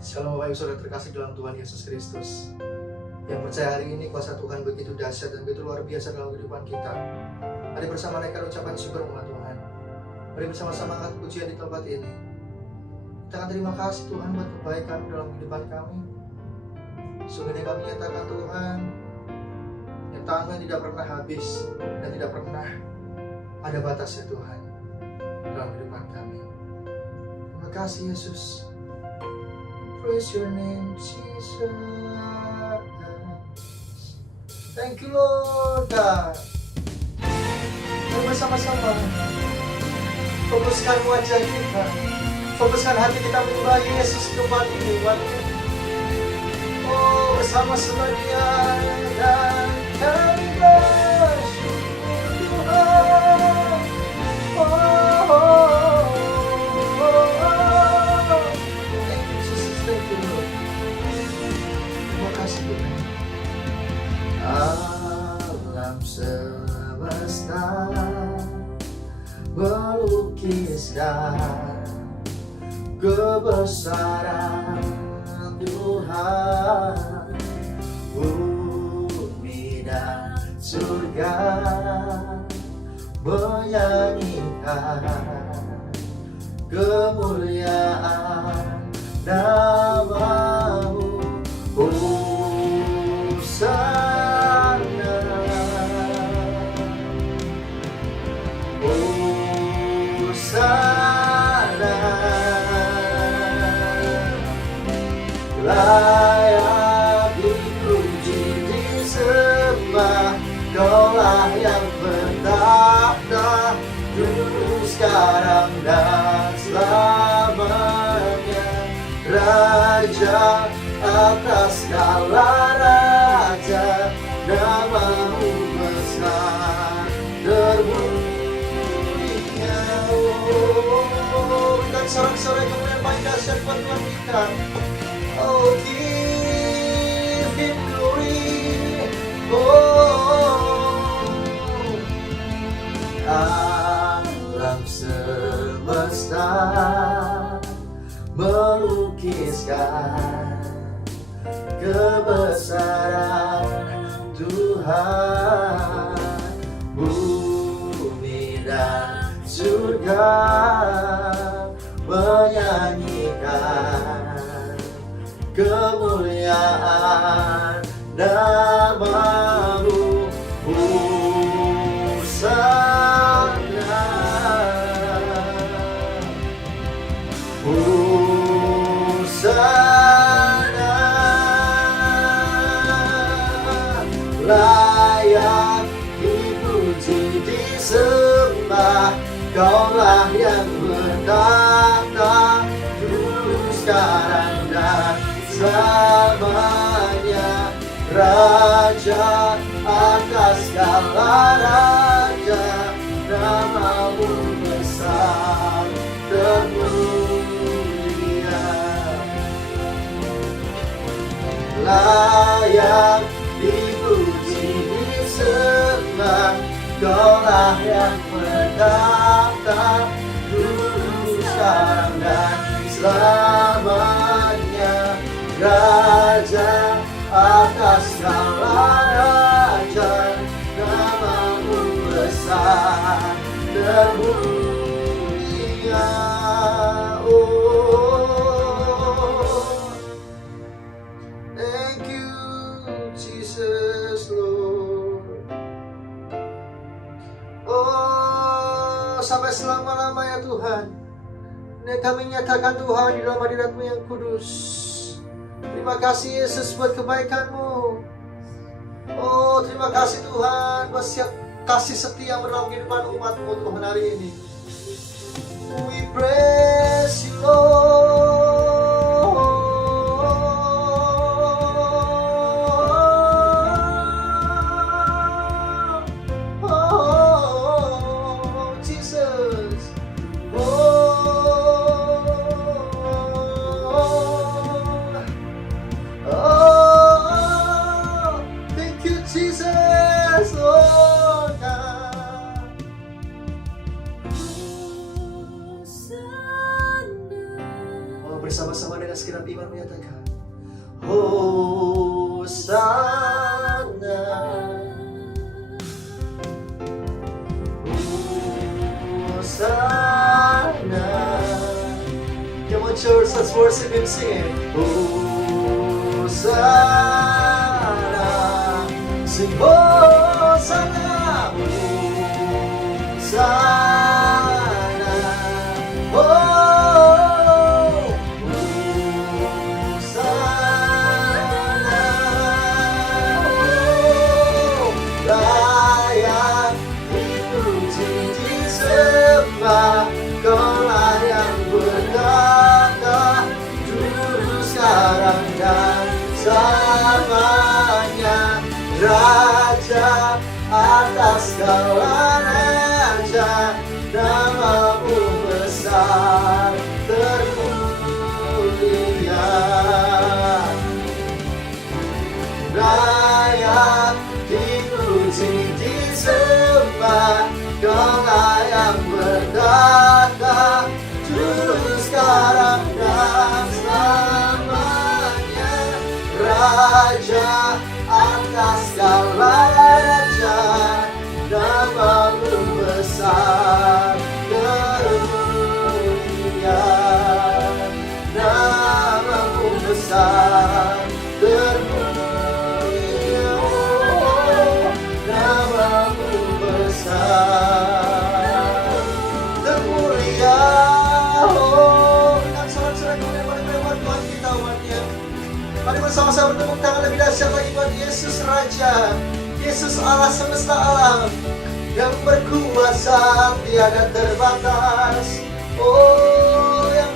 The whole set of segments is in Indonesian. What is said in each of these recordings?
Shalom Bapak Ibu Saudara terkasih dalam Tuhan Yesus Kristus. Yang percaya hari ini kuasa Tuhan begitu dahsyat dan begitu luar biasa dalam kehidupan kita. Mari bersama naikkan ucapan syukur umat Tuhan. Mari bersama-sama angkat pujian di tempat ini. Kita akan terima kasih Tuhan buat kebaikan dalam kehidupan kami. Sungguh ini kami nyatakan Tuhan, nyatakan yang tidak pernah habis dan tidak pernah ada batasnya Tuhan dalam kehidupan kami. Terima kasih Yesus. Praise your name, Jesus. Thank you, Lord God. Mari bersama-sama fokuskan wajah kita, fokuskan hati kita menyembah Yesus di tempat ini. Oh, bersama-sama Dia dan kami bersyukur Tuhan. Terima kasih Tuhan. Alam semesta melukiskan kebesaran Tuhan. Bumi dan surga menyanyikan kemuliaan nama-Mu. Hosana, Hosana, layak dipuji disembah, Kaulah yang bertakhta dulu, sekarang dan selamanya. Raja atas segala raja, nama-Mu besar termulia. Dan sorak-sorai kemuliaan paling dahsyat buat Tuhan kita. Oh, give Him glory. Oh, alam semesta melukiskan kebesaran Tuhan. Bumi dan surga menyanyikan kemuliaan nama-Mu. Hosana, Hosana, layak dipuji disembah, Kaulah yang bertakhta dulu, sekarang dan selamanya. Raja atas segala raja, nama-Mu besar termulia. Layak dipuji disembah, Kaulah yang bertakhta dulu, sekarang dan selamanya. Raja atas segala raja, nama-Mu besar termulia. Oh, thank you Jesus Lord. Oh, sampai selama-lamanya Tuhan, ini kami nyatakan Tuhan di dalam hadirat-Mu yang kudus. Terima kasih Yesus buat kebaikan-Mu. Oh, terima kasih Tuhan buat setiap kasih setia dalam kehidupan umat-Mu Tuhan hari ini. We praise You Lord. Oh, Jesus. Thank you Jesus, Lord God. Hosana, bersama-sama dengan segenap iman menyatakan, Hosana, Hosana. Come on church, let's worship Him, sing it. Hosana, sing Hosana, Hosana, oh, Hosana, oh, layak dipuji disembah, Kaulah yang berkata dulu, sekarang dan selamanya, Raja atas segala raja, namamu besar termulia. Layak dipuji disembah, Kaulah yang berkata dulu, sekarang dan selamanya, Raja atas segala raja, namamu besar termulia. Namamu besar termulia, namamu besar termulia. Dengan sorak-sorai kemuliaan pada Tuhan kita umatnya. Mari bersama-sama bertepuk tangan lebih dahsyat lagi buat Yesus Raja, Yesus Allah semesta alam, yang berkuasa tiada terbatas. Oh, yang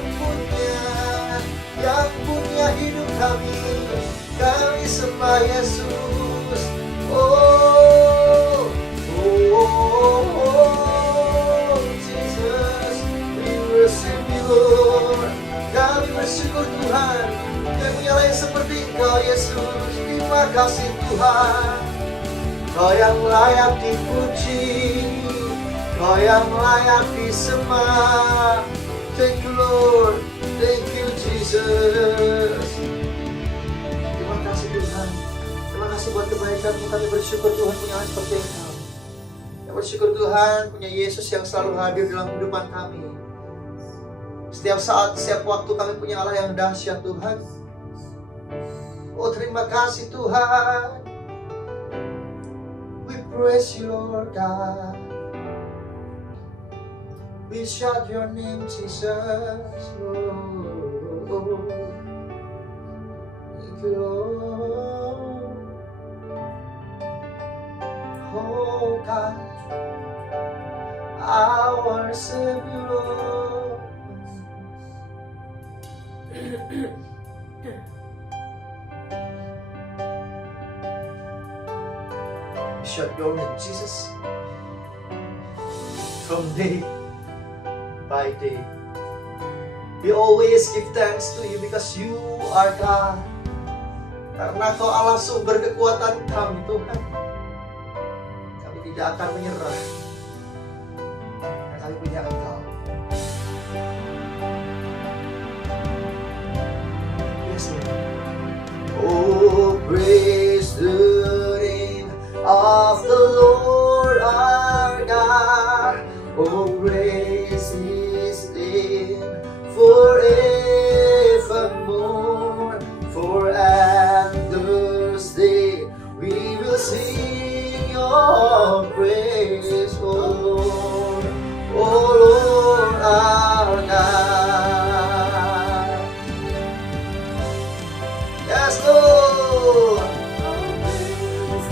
punya hidup kami sembah Yesus. Oh, Jesus, we worship you Lord. Kami bersyukur Tuhan, yang punya lain seperti Engkau Yesus. Terima kasih Tuhan, Kau yang layak dipuji, Kau yang layak disembah. Thank you Lord, thank you Jesus. Terima kasih Tuhan, terima kasih buat kebaikan-Mu. Kami bersyukur Tuhan punya Allah seperti Engkau. Kami bersyukur Tuhan punya Yesus yang selalu hadir dalam kehidupan kami. Setiap saat, setiap waktu kami punya Allah yang dahsyat Tuhan. Oh, terima kasih Tuhan. We praise you Lord God. We shout your name Jesus. Oh, thank you Lord. Oh God, I worship you Lord. Shout your name Jesus. From day by day, we always give thanks to you because you are God. Karena Kau Allah sumber kekuatan kami Tuhan. Kami tidak akan menyerah, karena kami punya Engkau. Yes Lord. Oh, praise the name of the Lord our God. Oh, praise His name forevermore. For endless day we will sing your praise, oh Lord, oh Lord our God. Yes Lord.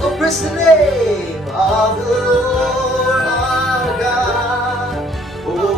Oh, praise the name of the Lord our God. Oh,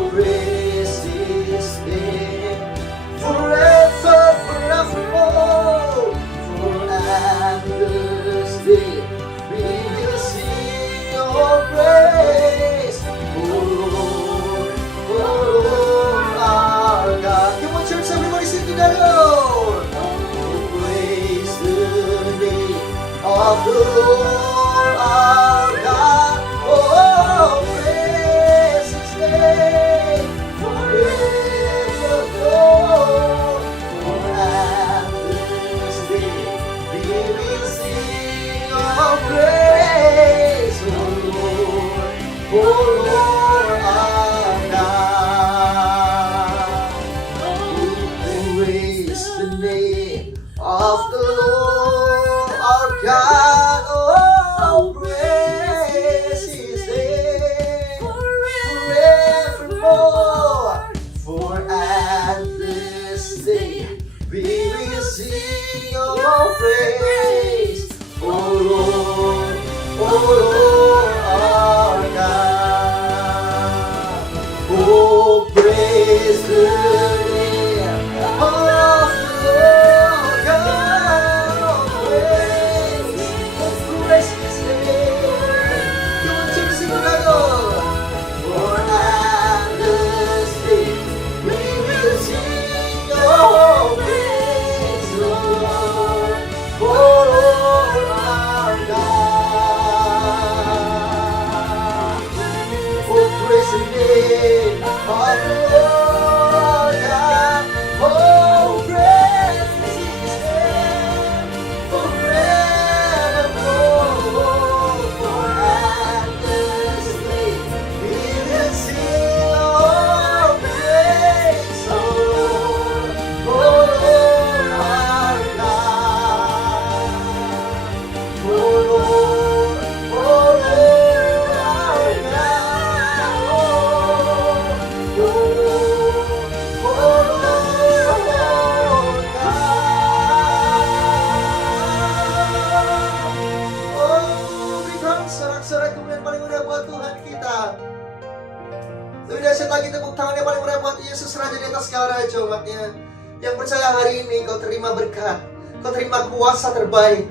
dahsyat lagi, tepuk tangan yang paling meriah buat Yesus Raja di atas segala raja umatnya. Yang percaya hari ini kau terima berkat, kau terima kuasa terbaik,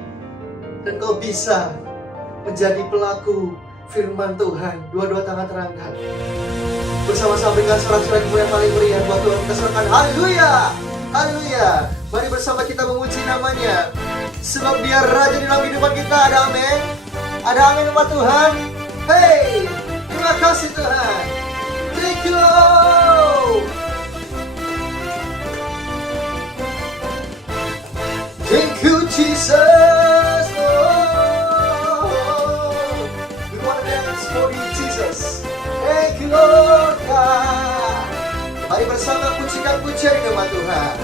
dan kau bisa menjadi pelaku firman Tuhan. Dua-dua tangan terangkat, bersama-sama dengan sorak-sorai yang paling meriah buat Tuhan. Kita serahkan, haleluya, haleluya. Mari bersama kita memuji namanya, sebab dia Raja di dalam kehidupan kita. Ada amin, ada amin umat Tuhan. Hey, terima kasih Tuhan. Thank you Lord. Thank you Jesus. Oh, we want to dance for you Jesus. Thank you Lord God. Mari bersama pujikan pujian nama Tuhan.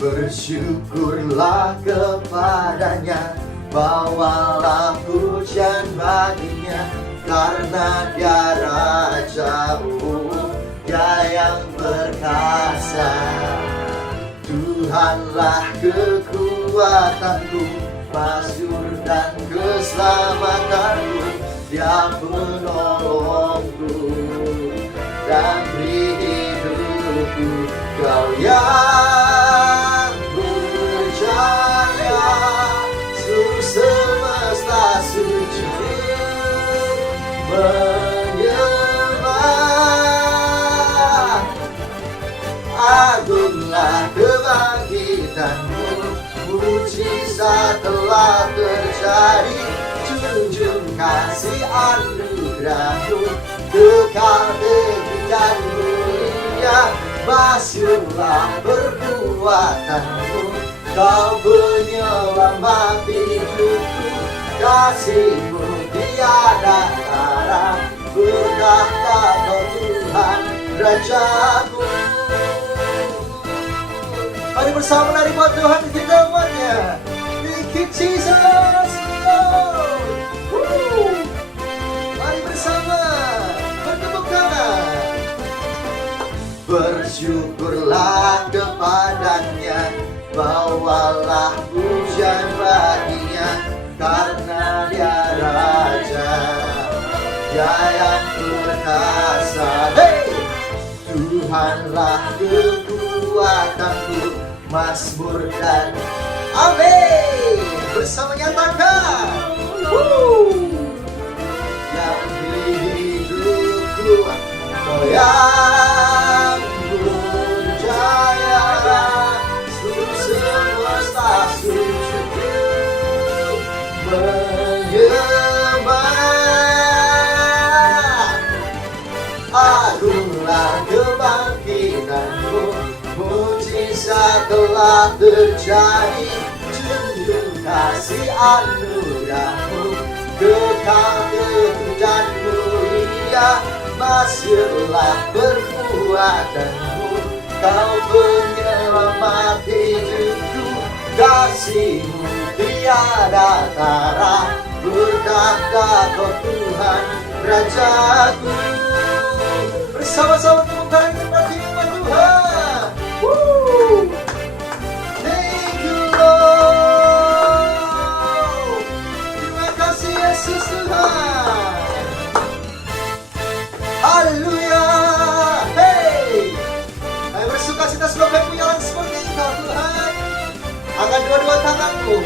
Bersyukurlah kepadanya, bawalah pujian baginya, karena dia Raja, dia yang perkasa. Tuhanlah kekuatanku, masyhur dan keselamatanku, dia penolongku dan beri hidupku. Kau yang berjaya, seluruh semesta sujud menyembah. Agunglah kebangkitanmu, mujizat telah terjadi. Junjung kasih anugerahmu, kekal teguh dan mulia. Masyhurlah perbuatanmu, kau penyelamat hidupku. Kasihmu tiada tara, berkata kau Tuhan Rajaku. Mari bersama menari buat Tuhan kita umatnya. Thank you Jesus. Mari bersama bertepuk tangan. Bersyukurlah kepadanya, bawalah pujian baginya, karena dia Raja, dia yang perkasa. Hey! Tuhanlah kekuatanku, mazmur dan amin. Bersama nyatakan, yang beri hidupku, kau yang berjaya, seluruh semesta sujud menyembah. Agunglah kebangkitanmu, mujizat telah terjadi. Junjung kasih anugerahmu, kekal teguh dan mulia. Masyhurlah perbuatanmu, kau penyelamat hidupku. Kasihmu tiada tara, berkata kau Tuhan Rajaku. Bersama-sama tepuk tangan nikmati firman Tuhan. Thank you Lord. Terima kasih Yesus Tuhan. Haleluya. Hey, kami bersukacita sebab kami punya orang seperti Engkau Tuhan. Angkat dua-dua tanganmu,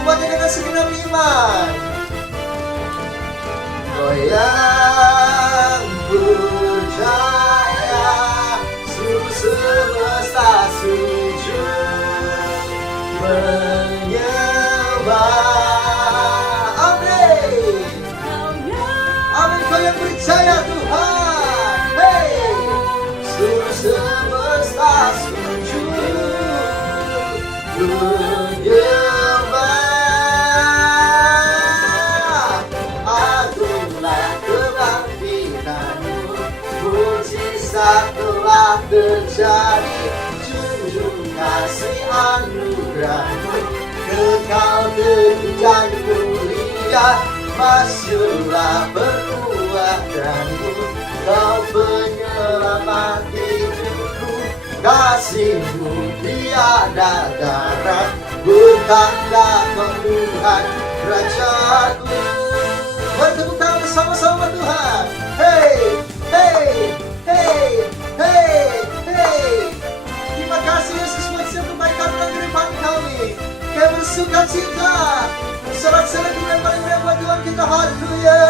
umatnya dengan segenap iman. Kau yang berjaya, seluruh semesta sujud menyembah. Amin. Amin. Kau yang berjaya Tuhan. Hey, seluruh semesta sujud menyembah. Agunglah kebangkitanmu, mujizat telah terjadi. Junjung kasih anugerahmu, kekal teguh dan mulia. Masyhurlah perbuatanmu, kau penyelamat hidupku. Kasihmu tiada tara, bertanda kau Tuhan Rajaku. Bertepuk tangan bersama-sama Tuhan. Hey, hey, haleluya.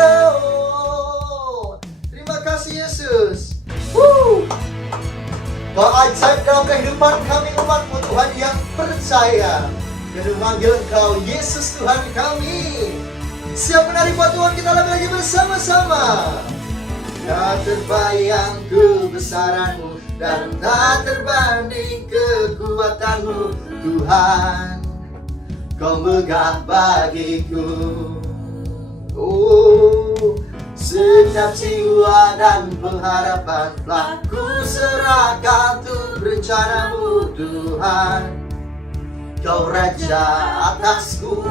Terima kasih Yesus. Kau ajaib dalam kehidupan kami umat-Mu Tuhan yang percaya. Dan memanggil Engkau Yesus Tuhan kami. Siap menerima Tuhan, kita lagi bersama-sama. Tak terbayang kebesaran-Mu dan tak terbanding kekuatan-Mu Tuhan. Kau megah bagiku. Setiap jiwa dan pengharapan telah ku serahkan untuk rencana-Mu Tuhan. Kau Raja atasku,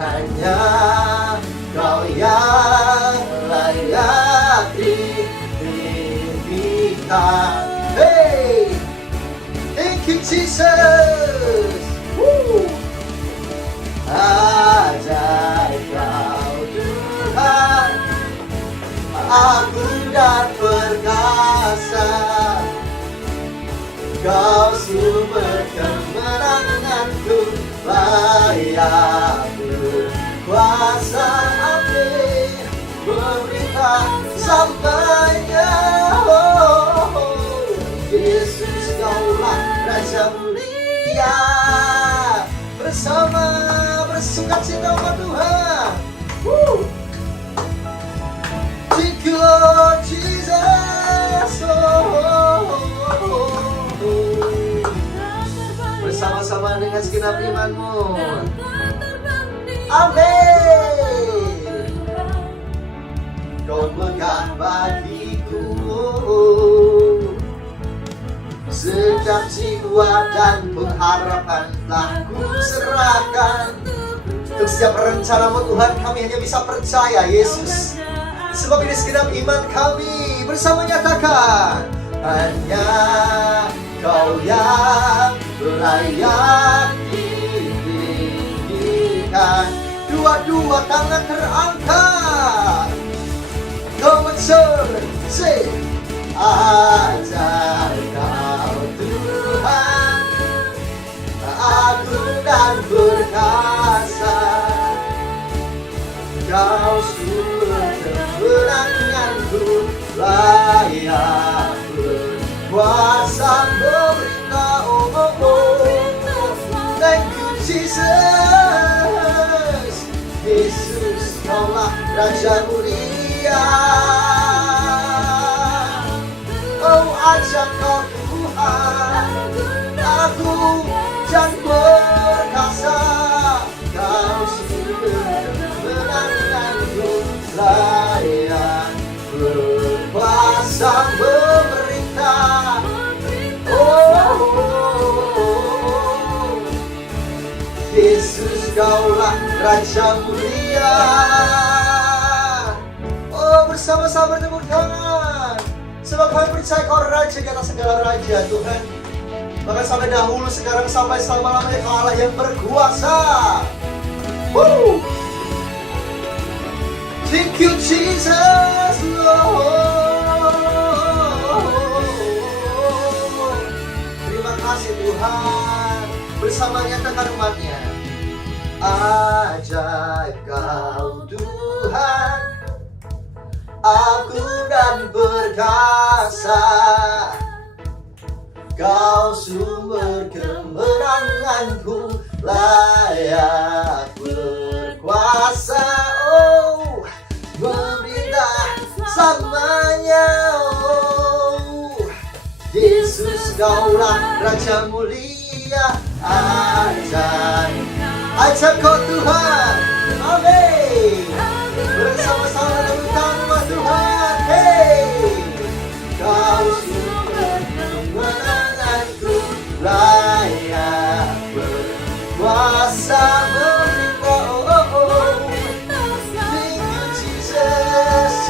hanya Kau yang layak diimpikan. Hey, thank you Jesus. Ajaib Kau Tuhan, agung dan perkasa. Kau sumber kemenanganku, layak berkuasa. Amin. Memerintah sampainya. Yesus Kaulah Raja mulia. Bersama bersukacita umat Tuhan. Thank you Lord Jesus. Bersama-sama dengan segenap iman-Mu. Amin. Kau megah bagiku. Setiap jiwa dan pengharapan telah ku serahkan. Untuk setiap rencana-Mu Tuhan, kami hanya bisa percaya Yesus. Sebab ini segenap iman kami bersama nyatakan, hanya Kau yang layak ditinggikan. Dua-dua tangan terangkat. Kau say, ajaib Kau Tuhan, agung dan perkasa. Kau sumber kemenanganku, layak berkuasa memerintah. Thank you Jesus. Yesus Kaulah Raja mulia. Ajaib Kau Tuhan, agung dan perkasa. Kau sumber kemenanganku, layak berkuasa memerintah. Yesus Kaulah Raja mulia. Bersama-sama bertepuk tangan. Sebab kami percaya Kau Raja di atas segala raja Tuhan. Bahkan sampai dahulu, sekarang, sampai selama-lamanya Kau Allah yang berkuasa. Thank you Jesus Lord. Terima kasih Tuhan. Bersama nyatakan umatnya, ajaib Kau Tuhan, agung dan perkasa. Kau sumber kemenanganku, layak berkuasa. Memerintah samanya. Yesus Kaulah Raja mulia. Ajaib Kau Tuhan. Amin. Bersama-sama tepuk tangan Tuhan. Hey, Kau sumber kemenanganku, layak berkuasa memerintah. Thank you Jesus.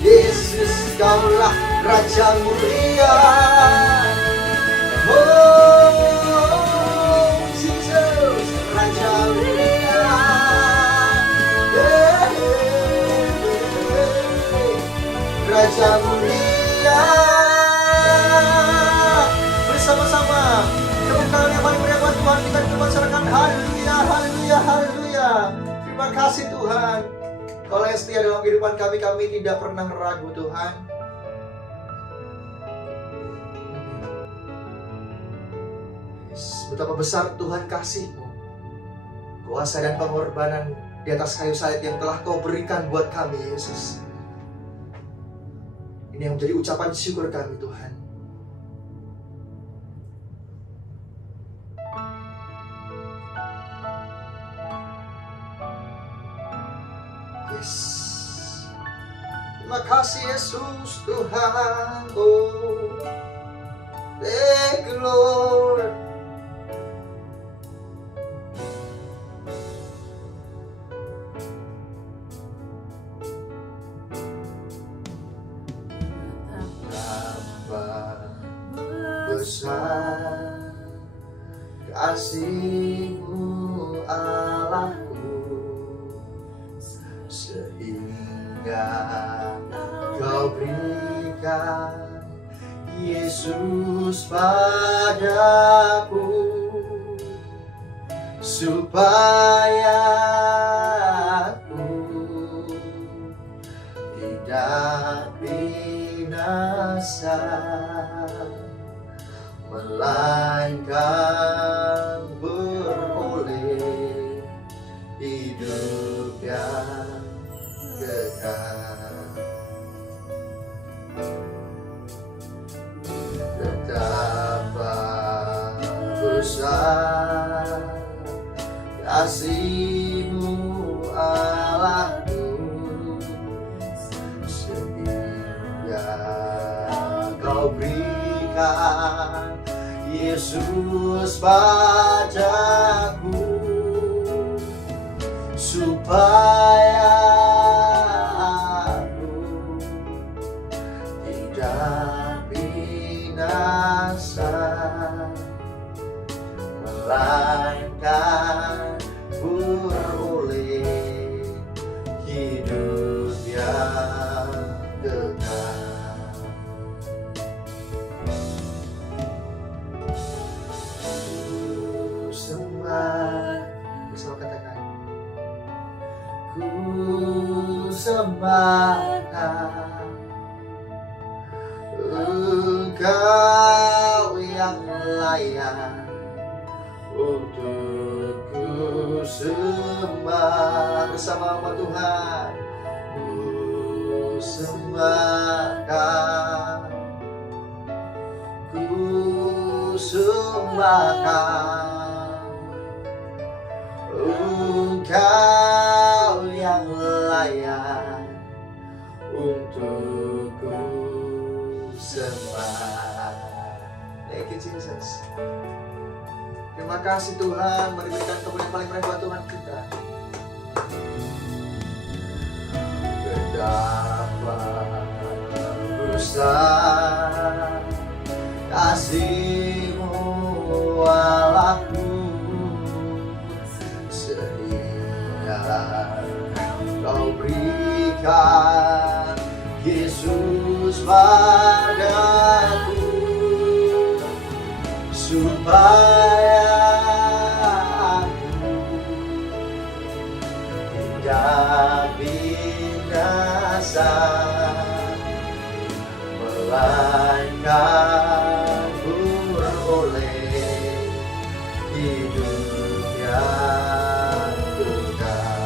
Yesus Kaulah Raja mulia. Jesus, Raja mulia. Raja mulia. Bersama-sama tepuk tangan yang paling meriah buat Tuhan. Kita masyarakat haleluya, haleluya, haleluya. Terima kasih Tuhan. Kalau yang setia dalam kehidupan kami, kami tidak pernah ragu Tuhan. Betapa besar Tuhan kasih-Mu, kuasa dan pengorbanan di atas kayu salib yang telah Kau berikan buat kami, Yesus. Ini yang menjadi ucapan syukur kami, Tuhan. Yes. Terima kasih Yesus Tuhan. Oh, thank you Lord. Besar kasih-Mu Allahku, sehingga Kau berikan Yesus padaku, supaya aku tidak binasa, melainkan beroleh hidup yang kekal. Betapa besar kasih-Mu Allahku, sehingga Kau berikan Yesus padaku, supaya aku tidak binasa, melainkan beroleh hidup yang kekal. Bersama katakan, ku sembahkan Engkau yang layak untuk ku sembah. Bersama sama Tuhan, ku sembahkan, ku sembahkan Engkau yang layak untuk ku sembah. Thank you Jesus. Terima kasih Tuhan, mari berikan kemuliaan paling rendah buat Tuhan kita. Betapa besar kasih-Mu Allahku, Kau berikan Yesus padaku, supaya aku tidak binasa, melainkan beroleh hidup yang kekal.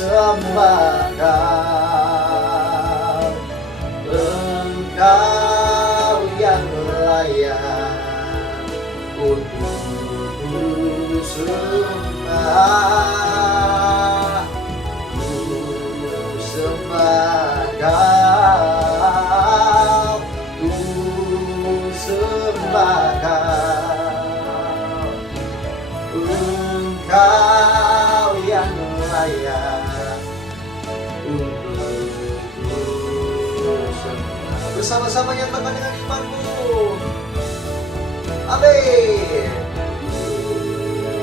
Sembahkan Engkau yang layak untuk ku sembah. Ku sembahkan, ku sembahkan Engkau yang layak untuk ku sembah. Bersama-sama nyatakan dengan imanmu. Amin. Ku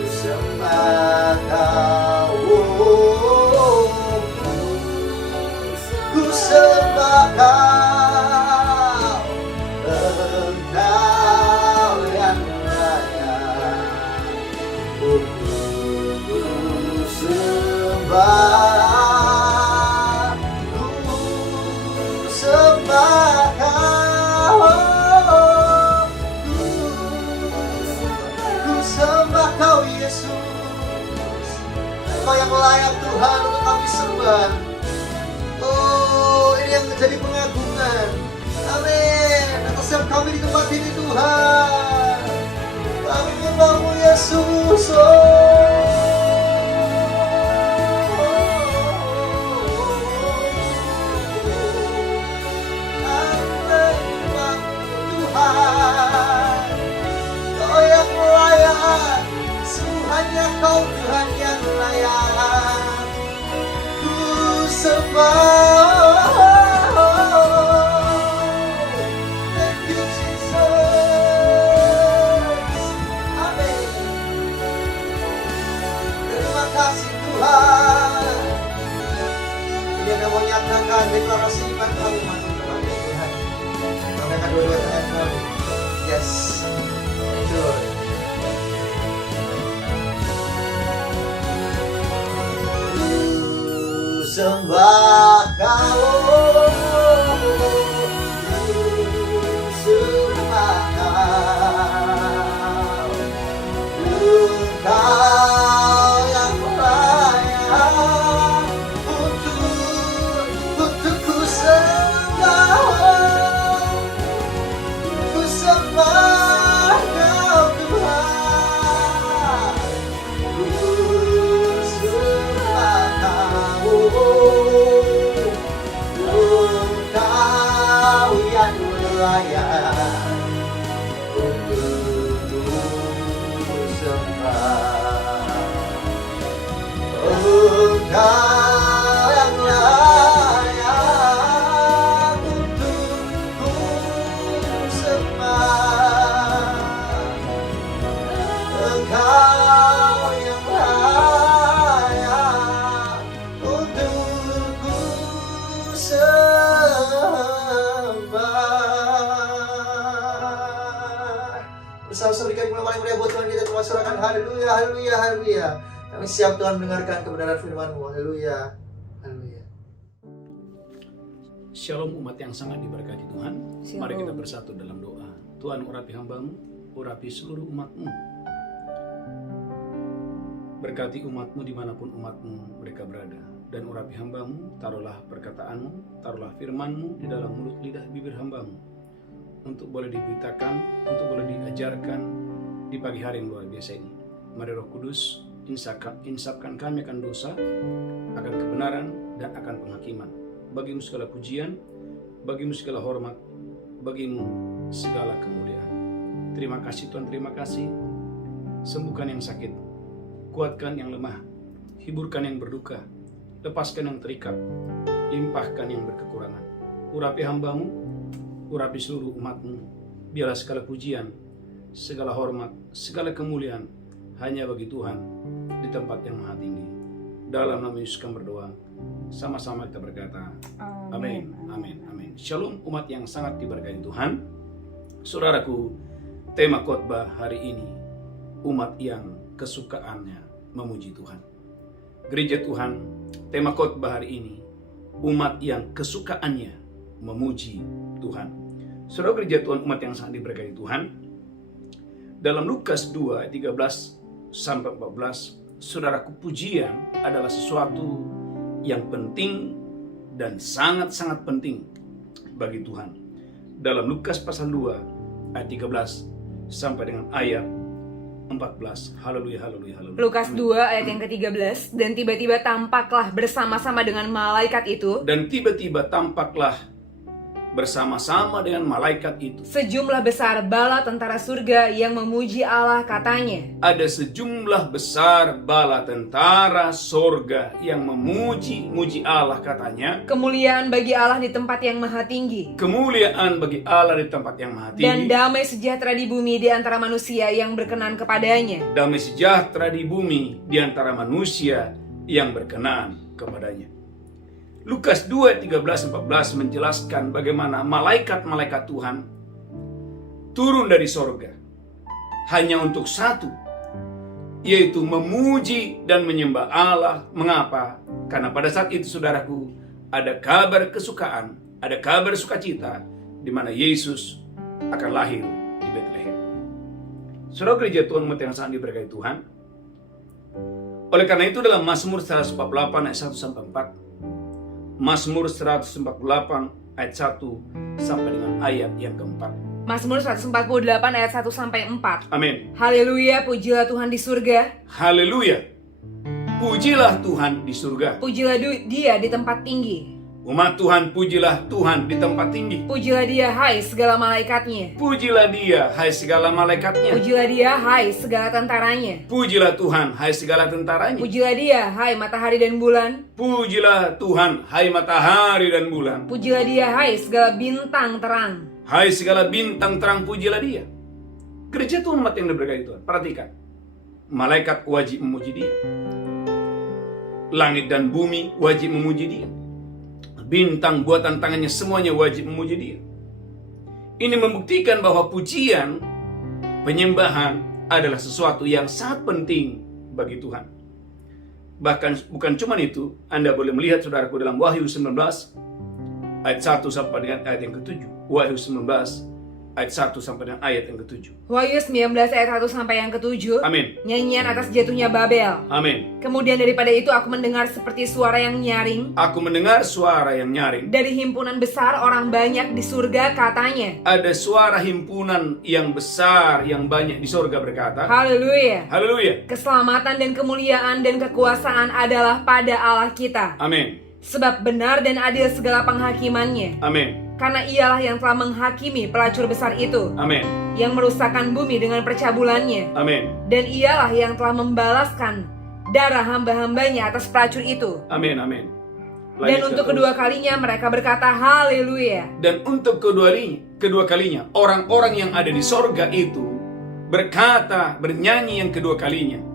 sembah Kau, ku Engkau yang layak Tuhan untuk kami sembah. Oh, ini yang menjadi pengagungan. Amin. Atas setiap kami di tempat ini Tuhan, kami menyembah-Mu Yesus. Kau yang layak, hanya Kau Tuhan yang layak ku sembah. Thank you Jesus. Amin. Terima kasih Tuhan. Dia akan menyatakan deklarasi iman kami kepada Tuhan. Kami akan dua-dua tangan kami. Yes. Thank you Lord. Sembah Kau, sembah Kau, Engkau yang layak untuk ku sembah Kau Tuhan, ku sembah Kau. Engkau yang layak untuk ku sembah. Engkau yang layak untuk ku sembah. Engkau yang layak untuk ku bersama-sama berikan kemuliaan mulia buat Tuhan kita, termasukkan haleluya, haleluya, haleluya. Kami siap Tuhan mendengarkan kebenaran firman-Mu. Haleluya, haleluya. Shalom umat yang sangat diberkati Tuhan. Shalom. Mari kita bersatu dalam doa. Tuhan, urapi hamba-Mu, urapi seluruh umat-Mu. Berkati umat-Mu dimanapun umat-Mu mereka berada. Dan urapi hamba-Mu, taruhlah perkataan-Mu, taruhlah firman-Mu di dalam mulut lidah bibir hamba-Mu, untuk boleh diberitakan, untuk boleh diajarkan di pagi hari yang luar biasa ini. Mari Roh Kudus insapkan kami akan dosa, akan kebenaran, dan akan penghakiman. Bagimu segala pujian, bagimu segala hormat, bagimu segala kemuliaan. Terima kasih Tuhan, terima kasih. Sembuhkan yang sakit, kuatkan yang lemah, hiburkan yang berduka, lepaskan yang terikat, limpahkan yang berkekurangan. Urapi hamba-Mu, urapi seluruh umat-Mu. Biarlah segala pujian, segala hormat, segala kemuliaan hanya bagi Tuhan di tempat yang maha tinggi. Dalam nama Yesus kami berdoa. Sama-sama kita berkata, amin, amin, amin. Shalom umat yang sangat diberkati Tuhan. Saudaraku, tema khotbah hari ini, umat yang kesukaannya memuji Tuhan. Gereja Tuhan, tema khotbah hari ini, umat yang kesukaannya memuji Tuhan. Saudara gereja Tuhan, umat yang sangat diberkati Tuhan, dalam Lukas 2 ayat 13 sampai 14, saudaraku, pujian adalah sesuatu yang penting dan sangat-sangat penting bagi Tuhan. Dalam Lukas pasal 2 ayat 13 sampai dengan ayat 14. Haleluya, haleluya, haleluya. Lukas 2 ayat yang ke-13. Dan tiba-tiba tampaklah bersama-sama dengan malaikat itu. Dan tiba-tiba tampaklah bersama-sama dengan malaikat itu sejumlah besar bala tentara surga yang memuji Allah, katanya. ada sejumlah besar bala tentara surga yang memuji Allah, katanya. Kemuliaan bagi Allah di tempat yang maha tinggi. Kemuliaan bagi Allah di tempat yang maha tinggi. Dan damai sejahtera di bumi di antara manusia yang berkenan kepadanya. Damai sejahtera di bumi di antara manusia yang berkenan kepadanya. Lukas 2, 13-14 menjelaskan bagaimana malaikat-malaikat Tuhan turun dari sorga hanya untuk satu, yaitu memuji dan menyembah Allah. Mengapa? Karena pada saat itu, saudaraku, ada kabar kesukaan, ada kabar sukacita di mana Yesus akan lahir di Bethlehem. Saudara gereja Tuhan, umat yang sangat diberkati Tuhan, Oleh karena itu dalam Mazmur 148 ayat 1 sampai 4. Mazmur 148 ayat 1 sampai dengan ayat yang keempat. Mazmur 148 ayat 1 sampai 4. Amin. Haleluya, pujilah Tuhan di surga. Haleluya. Pujilah Tuhan di surga. Pujilah Dia di tempat tinggi. Umat Tuhan, pujilah Tuhan di tempat tinggi. Pujilah Dia, hai segala malaikatnya. Pujilah Dia, hai segala malaikatnya. Pujilah Dia, hai segala tentaranya. Pujilah Tuhan, hai segala tentaranya. Pujilah Dia, hai matahari dan bulan. Pujilah Tuhan, hai matahari dan bulan. Pujilah Dia, hai segala bintang terang. Hai segala bintang terang, pujilah Dia. Gereja Tuhan, umat yang diberkati Tuhan, perhatikan. Malaikat wajib memuji Dia. Langit dan bumi wajib memuji Dia. Bintang buatan tangannya semuanya wajib memuji Dia. Ini membuktikan bahwa pujian, penyembahan adalah sesuatu yang sangat penting bagi Tuhan. Bahkan bukan cuma itu, Anda boleh melihat saudaraku dalam Wahyu 19 ayat 1 sampai dengan ayat yang ke-7. Wahyu 19 ayat 1 sampai dengan ayat yang ke-7. Wahyu 19 ayat 1 sampai yang ke-7. Amin. Nyanyian atas jatuhnya Babel. Amin. Kemudian daripada itu aku mendengar seperti suara yang nyaring. Aku mendengar suara yang nyaring. Dari himpunan besar orang banyak di surga katanya. Ada suara himpunan yang besar yang banyak di sorga berkata, Haleluya. Haleluya. Keselamatan dan kemuliaan dan kekuasaan adalah pada Allah kita. Amin. Sebab benar dan adil segala penghakimannya. Amin. Karena ialah yang telah menghakimi pelacur besar itu, Amin. yang merusakkan bumi dengan percabulannya. Amin. Dan ialah yang telah membalaskan darah hamba-hambanya atas pelacur itu. Amin. Amin. Dan Lanjutkan untuk terus. kedua kalinya mereka berkata haleluya. Dan untuk kedua kalinya orang-orang yang ada di sorga itu berkata, bernyanyi yang kedua kalinya.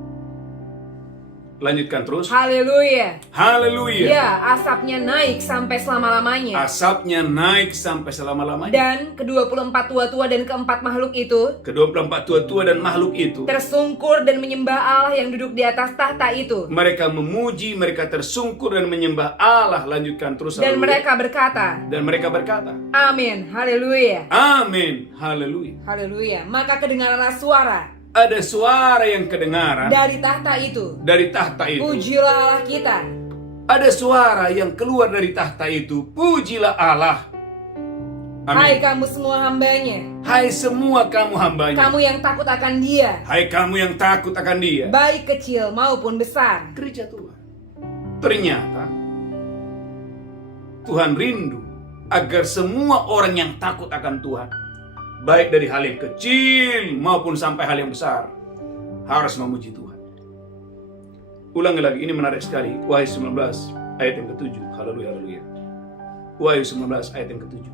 Lanjutkan terus. Haleluya. Haleluya. Ya, asapnya naik sampai selama-lamanya. Asapnya naik sampai selama-lamanya. Dan ke-24 tua-tua dan keempat makhluk itu Ke-24 tua-tua dan makhluk itu tersungkur dan menyembah Allah yang duduk di atas tahta itu. mereka memuji, mereka tersungkur dan menyembah Allah. Lanjutkan terus. Dan haleluya. mereka berkata, Amin. Haleluya. Haleluya. Maka kedengaranlah suara Ada suara yang kedengaran dari tahta itu. dari tahta itu. Pujilah Allah kita. Ada suara yang keluar dari tahta itu. Pujilah Allah. Hai Amin. kamu semua hambanya. Hai semua kamu hambanya. Kamu yang takut akan Dia, Hai kamu yang takut akan Dia. baik kecil maupun besar. Gereja Tuhan. Ternyata Tuhan rindu agar semua orang yang takut akan Tuhan, baik dari hal yang kecil maupun sampai hal yang besar, harus memuji Tuhan. Ulangi lagi, ini menarik sekali. Wahyu 19 ayat yang ke-7. Haleluya, haleluya. Wahyu 19 ayat yang ke-7.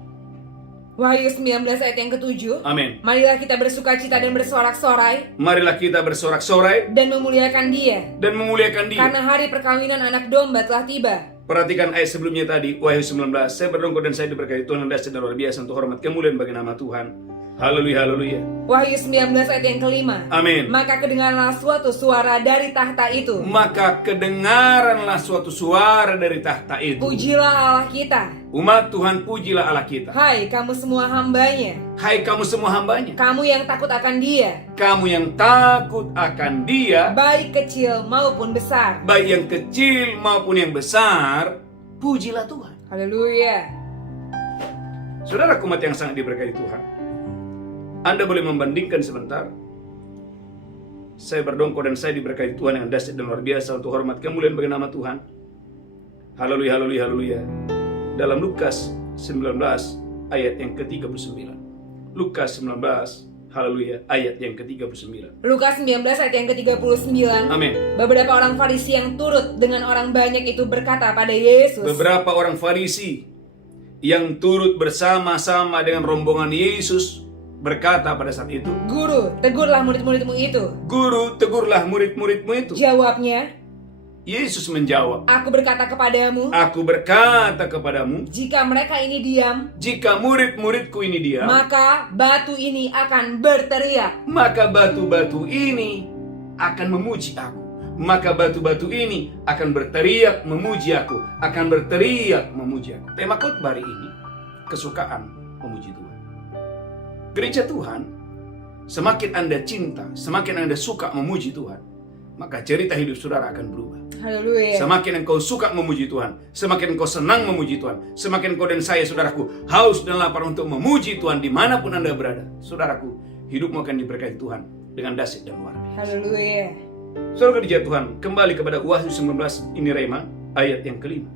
Wahyu 19 ayat yang ke-7. Amin. Marilah kita bersukacita dan bersorak-sorai Marilah kita bersorak-sorai dan memuliakan Dia, dan memuliakan Dia. karena hari perkawinan anak domba telah tiba. Perhatikan ayat sebelumnya tadi, Wahyu 19. Saya berdongkol dan saya diberkati Tuhan yang dahsyat dan luar biasa untuk hormat kemuliaan bagi nama Tuhan. Haleluya, haleluya. Wahyu 19 ayat yang ke-5. Amin. Maka kedengaranlah suatu suara dari tahta itu. Maka kedengaranlah suatu suara dari tahta itu. Pujilah Allah kita. Umat Tuhan, pujilah Allah kita. Hai kamu semua hambanya. Hai kamu semua hambanya. Kamu yang takut akan Dia, Kamu yang takut akan Dia, baik kecil maupun besar. baik yang kecil maupun yang besar, pujilah Tuhan. Haleluya. Saudara umat yang sangat diberkati Tuhan, Anda boleh membandingkan sebentar. Saya berdongkol dan saya diberkati Tuhan yang dahsyat dan luar biasa untuk hormat kemuliaan bagi nama Tuhan. Haleluya, haleluya, haleluya. Dalam Lukas 19 ayat yang ke-39. Lukas 19, haleluya, ayat yang ke-39. Lukas 19 ayat yang ke-39. Amin. Beberapa orang Farisi yang turut dengan orang banyak itu berkata pada Yesus. Beberapa orang Farisi yang turut bersama-sama dengan rombongan Yesus berkata pada saat itu, Guru, tegurlah murid-muridmu itu. Guru, tegurlah murid-muridmu itu. Jawabnya, Yesus menjawab, Aku berkata kepadamu, Aku berkata kepadamu, jika mereka ini diam, jika murid-muridku ini diam, maka batu ini akan berteriak. maka batu-batu ini akan memuji aku. Maka batu-batu ini akan berteriak memuji aku. Akan berteriak memuji aku. Tema khotbah hari ini, kesukaan memuji Tuhan. Gereja Tuhan, semakin Anda cinta, semakin Anda suka memuji Tuhan, maka cerita hidup saudara akan berubah. Haleluya. Semakin engkau suka memuji Tuhan, semakin engkau senang memuji Tuhan, semakin engkau dan saya, saudaraku, haus dan lapar untuk memuji Tuhan dimanapun Anda berada. Saudaraku, hidupmu akan diberkati Tuhan dengan dahsyat dan luar biasa. Haleluya. Saudara kerja Tuhan, kembali kepada Wahyu 19, ini Rema, ayat yang kelima.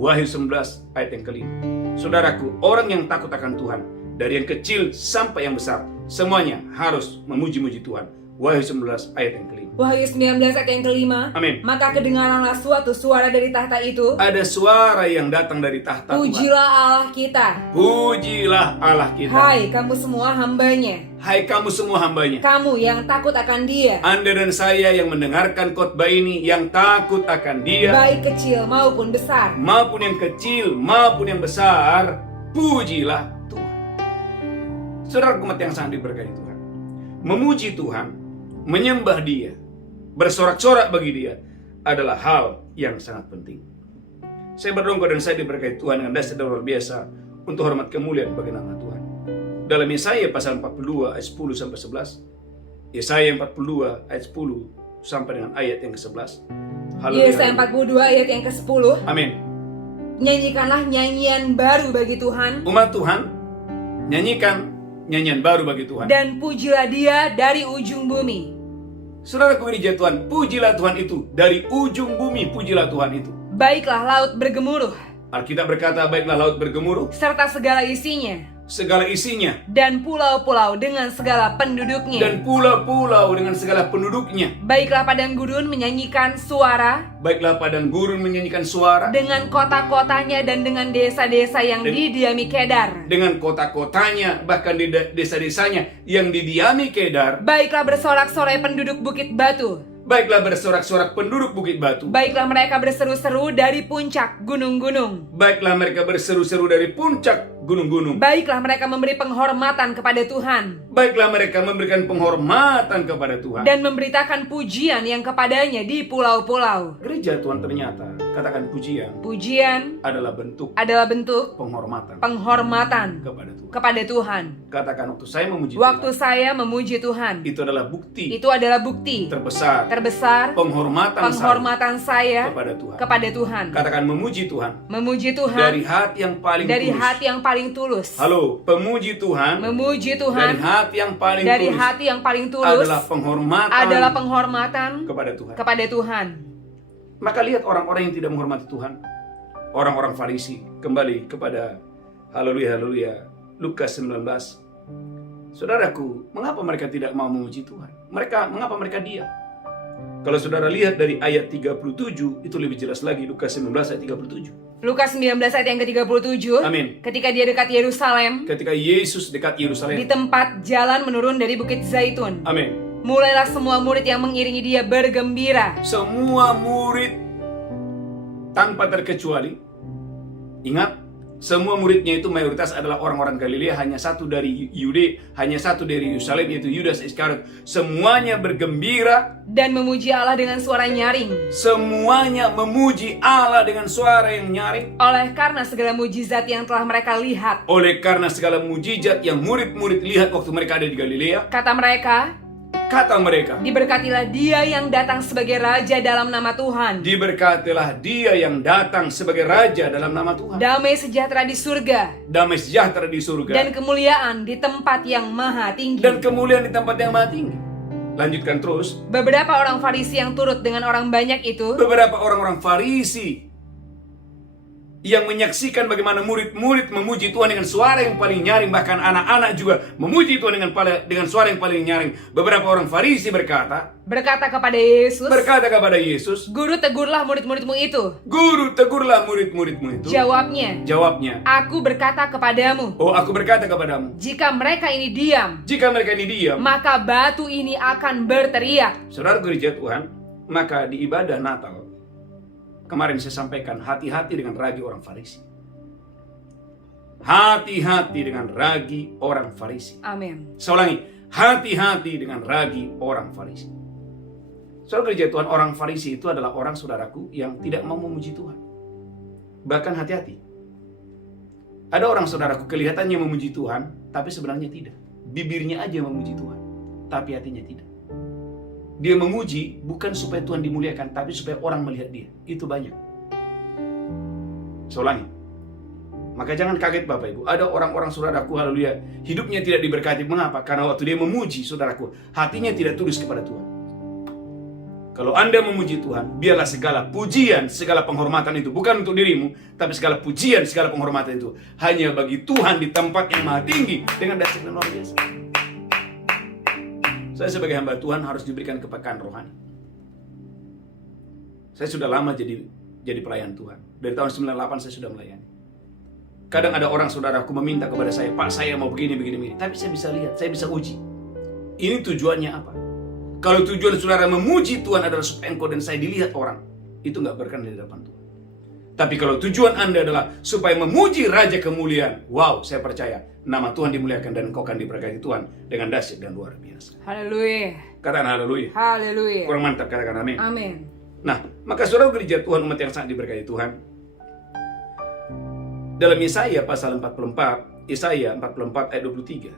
Wahyu 19, ayat yang kelima. Saudaraku, orang yang takut akan Tuhan, dari yang kecil sampai yang besar, semuanya harus memuji-muji Tuhan. Wahyu 19, ayat yang kelima. Wahyu 19 ayat yang kelima. Amin. Maka kedengaranlah suatu suara dari tahta itu. Ada suara yang datang dari tahta Tuhan. Pujilah Allah kita. Pujilah Allah kita. Hai kamu semua hambanya. Hai kamu semua hambanya. Kamu yang takut akan Dia. Anda dan saya yang mendengarkan khotbah ini, yang takut akan Dia, Baik kecil maupun besar. maupun yang kecil maupun yang besar, pujilah Tuhan. Saudara umat yang sangat diberkati Tuhan, memuji Tuhan, menyembah Dia, bersorak-sorak bagi Dia adalah hal yang sangat penting. Saya berdoa dan saya diberkati Tuhan dengan dahsyat dan luar biasa untuk hormat kemuliaan bagi nama Tuhan. Dalam Yesaya pasal 42 ayat 10 sampai 11. Yesaya 42 ayat 10 sampai dengan ayat yang ke-11. Yesaya 42 ayat yang ke-10. Amin. Nyanyikanlah nyanyian baru bagi Tuhan. Umat Tuhan, nyanyikan nyanyian baru bagi Tuhan. Dan pujilah Dia dari ujung bumi. Saudaraku gereja Tuhan, pujilah Tuhan itu dari ujung bumi, pujilah Tuhan itu. Baiklah laut bergemuruh, Alkitab berkata, baiklah laut bergemuruh, serta segala isinya, segala isinya, dan pulau-pulau dengan segala penduduknya. dan pulau-pulau dengan segala penduduknya. Baiklah padang gurun menyanyikan suara, Baiklah padang gurun menyanyikan suara, dengan kota-kotanya dan dengan desa-desa yang didiami Kedar. dengan kota-kotanya, bahkan di desa-desanya yang didiami Kedar. Baiklah bersorak-sorai penduduk Bukit Batu. Baiklah bersorak-sorak penduduk Bukit Batu. Baiklah mereka berseru-seru dari puncak gunung-gunung. Baiklah mereka berseru-seru dari puncak gunung-gunung. Baiklah mereka memberi penghormatan kepada Tuhan Baiklah mereka memberikan penghormatan kepada Tuhan. dan memberitakan pujian yang kepadanya di pulau-pulau. Gereja Tuhan ternyata, katakan pujian Pujian adalah bentuk adalah bentuk penghormatan penghormatan kepada Tuhan. kepada Tuhan. Katakan waktu saya memuji Waktu Tuhan, saya memuji Tuhan, itu adalah bukti itu adalah bukti terbesar penghormatan saya kepada Tuhan. kepada Tuhan. Katakan memuji Tuhan Memuji Tuhan dari hati yang paling dari tulus. hati yang paling tulus. Halo, pemuji Tuhan Memuji dari Tuhan hati yang paling dari tulus hati yang paling tulus adalah penghormatan penghormatan kepada Tuhan. kepada Tuhan. Maka lihat orang-orang yang tidak menghormati Tuhan, orang-orang Farisi, kembali kepada haleluya Lukas 19. Saudaraku, mengapa mereka tidak mau memuji Tuhan? Mengapa mereka diam? Kalau saudara lihat dari ayat 37, itu lebih jelas lagi, Lukas 19 ayat 37. Lukas 19 ayat yang ke-37. Amin. Ketika dia dekat Yerusalem, Ketika Yesus dekat di Yerusalem. tempat jalan menurun dari Bukit Zaitun, Amin. mulailah semua murid yang mengiringi dia bergembira. Semua murid tanpa terkecuali, ingat, semua muridnya itu mayoritas adalah orang-orang Galilea, hanya satu dari Yudea, hanya satu dari Yerusalem, yaitu Yudas Iskariot. Semuanya bergembira Dan memuji Allah dengan suara nyaring. Semuanya memuji Allah dengan suara yang nyaring. Oleh karena segala mujizat yang telah mereka lihat. Oleh karena segala mujizat yang murid-murid lihat waktu mereka ada di Galilea. Kata mereka, diberkatilah dia yang datang sebagai raja dalam nama Tuhan. Diberkatilah dia yang datang sebagai raja dalam nama Tuhan. Damai sejahtera di surga. Damai sejahtera di surga. Dan kemuliaan di tempat yang maha tinggi. Dan kemuliaan di tempat yang maha tinggi. Lanjutkan terus. Beberapa orang Farisi yang turut dengan orang banyak itu. Beberapa orang-orang Farisi yang menyaksikan bagaimana murid-murid memuji Tuhan dengan suara yang paling nyaring, bahkan anak-anak juga memuji Tuhan dengan suara yang paling nyaring. Beberapa orang Farisi berkata kepada Yesus, Guru, tegurlah murid-muridmu itu. Guru, tegurlah murid-muridmu itu. Jawabnya, Aku berkata kepadamu. Aku berkata kepadamu, Jika mereka ini diam, maka batu ini akan berteriak. Saudara gereja Tuhan, maka di ibadah Natal kemarin saya sampaikan, hati-hati dengan ragi orang Farisi. Hati-hati dengan ragi orang Farisi. Amin. Saya ulangi, hati-hati dengan ragi orang Farisi. Saudara gereja Tuhan, orang Farisi itu adalah orang saudaraku yang tidak mau memuji Tuhan. Bahkan hati-hati. Ada orang saudaraku kelihatannya memuji Tuhan, tapi sebenarnya tidak. Bibirnya aja memuji Tuhan, tapi hatinya tidak. Dia memuji bukan supaya Tuhan dimuliakan, tapi supaya orang melihat dia. Itu banyak. Saya ulangi. Maka jangan kaget Bapak Ibu. Ada orang-orang saudaraku, haleluya, hidupnya tidak diberkati. Mengapa? Karena waktu dia memuji saudaraku, hatinya tidak tulus kepada Tuhan. Kalau Anda memuji Tuhan, biarlah segala pujian, segala penghormatan itu bukan untuk dirimu, tapi segala pujian, segala penghormatan itu hanya bagi Tuhan di tempat yang maha tinggi dengan dahsyat dan luar biasa. Saya sebagai hamba Tuhan harus diberikan kepekaan rohani. Saya sudah lama jadi pelayan Tuhan. Dari tahun 98 saya sudah melayani. Kadang ada orang saudaraku meminta kepada saya, Pak, saya mau begini. Tapi saya bisa lihat, saya bisa uji. Ini tujuannya apa? Kalau tujuan saudara memuji Tuhan adalah supaya engkau dan saya dilihat orang, itu nggak berkenan di hadapan Tuhan. Tapi kalau tujuan Anda adalah supaya memuji Raja Kemuliaan, wow, saya percaya nama Tuhan dimuliakan dan engkau akan diberkati Tuhan dengan dahsyat dan luar biasa. Haleluya. Katakan haleluya. Haleluya. Kurang mantap, katakan amin. Amin. Nah, maka saudara gereja Tuhan, umat yang sangat diberkati Tuhan, dalam Yesaya pasal 44, Yesaya 44 ayat 23,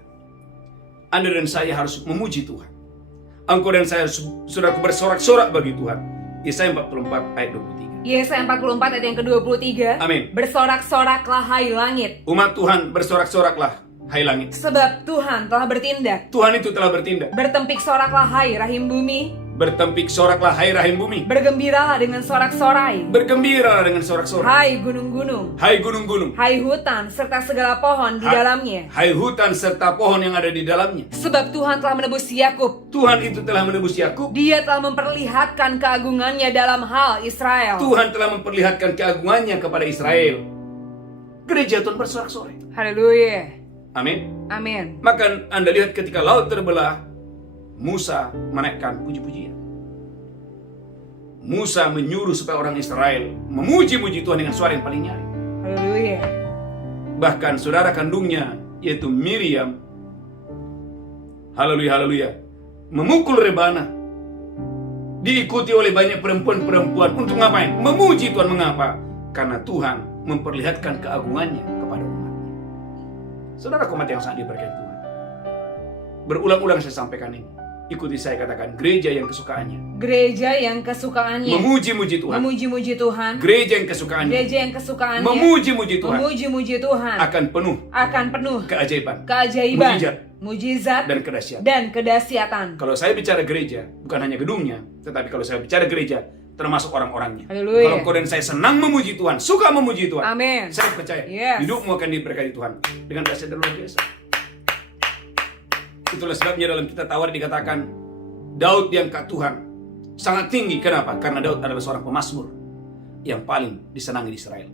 Anda dan saya harus memuji Tuhan. Engkau dan saya harus, saudaraku, bersorak-sorak bagi Tuhan. Yesaya 44 ayat 23. Yesaya 44 ayat yang ke-23. Amin. Bersorak-soraklah hai langit, Umat Tuhan, bersorak-soraklah hai langit. sebab Tuhan telah bertindak. Tuhan itu telah bertindak. Bertempik soraklah hai rahim bumi, Bertempik soraklah hai rahim bumi. bergembiralah dengan sorak-sorai. Bergembiralah dengan sorak-sorai. Hai gunung-gunung, Hai gunung-gunung. hai hutan serta segala pohon di dalamnya. Hai hutan serta pohon yang ada di dalamnya. Sebab Tuhan telah menebus Yakub. Tuhan itu telah menebus Yakub. Dia telah memperlihatkan keagungannya dalam hal Israel. Tuhan telah memperlihatkan keagungannya kepada Israel. Gereja Tuhan bersorak-sorai. Haleluya. Amin. Amin. Maka Anda lihat ketika laut terbelah, Musa menaikkan puji-pujian. Musa menyuruh supaya orang Israel memuji-muji Tuhan dengan suara yang paling nyaring. Haleluya. Bahkan saudara kandungnya, yaitu Miriam, haleluya, memukul rebana. Diikuti oleh banyak perempuan-perempuan untuk ngapain? Memuji Tuhan. Mengapa? Karena Tuhan memperlihatkan keagungannya kepada umatnya. Saudara umat yang sangat diberkati Tuhan, berulang-ulang saya sampaikan ini. Ikuti saya katakan, gereja yang kesukaannya Gereja yang kesukaannya memuji-muji Tuhan. memuji-muji Tuhan. Gereja yang kesukaannya Gereja yang kesukaannya memuji-muji Tuhan memuji-muji Tuhan akan penuh keajaiban, mujizat, mujizat, dan kedahsyatan. dan kedahsyatan. Kalau saya bicara gereja, bukan hanya gedungnya, tetapi kalau saya bicara gereja, termasuk orang-orangnya. Haleluya. Kalau kau dan saya senang memuji Tuhan, suka memuji Tuhan, Amin. saya percaya Yes. hidupmu akan diberkati Tuhan dengan dahsyat dan luar biasa. Itulah sebabnya dalam kitab Tawar dikatakan Daud diangkat Tuhan sangat tinggi. Kenapa? Karena Daud adalah seorang pemazmur yang paling disenangi di Israel.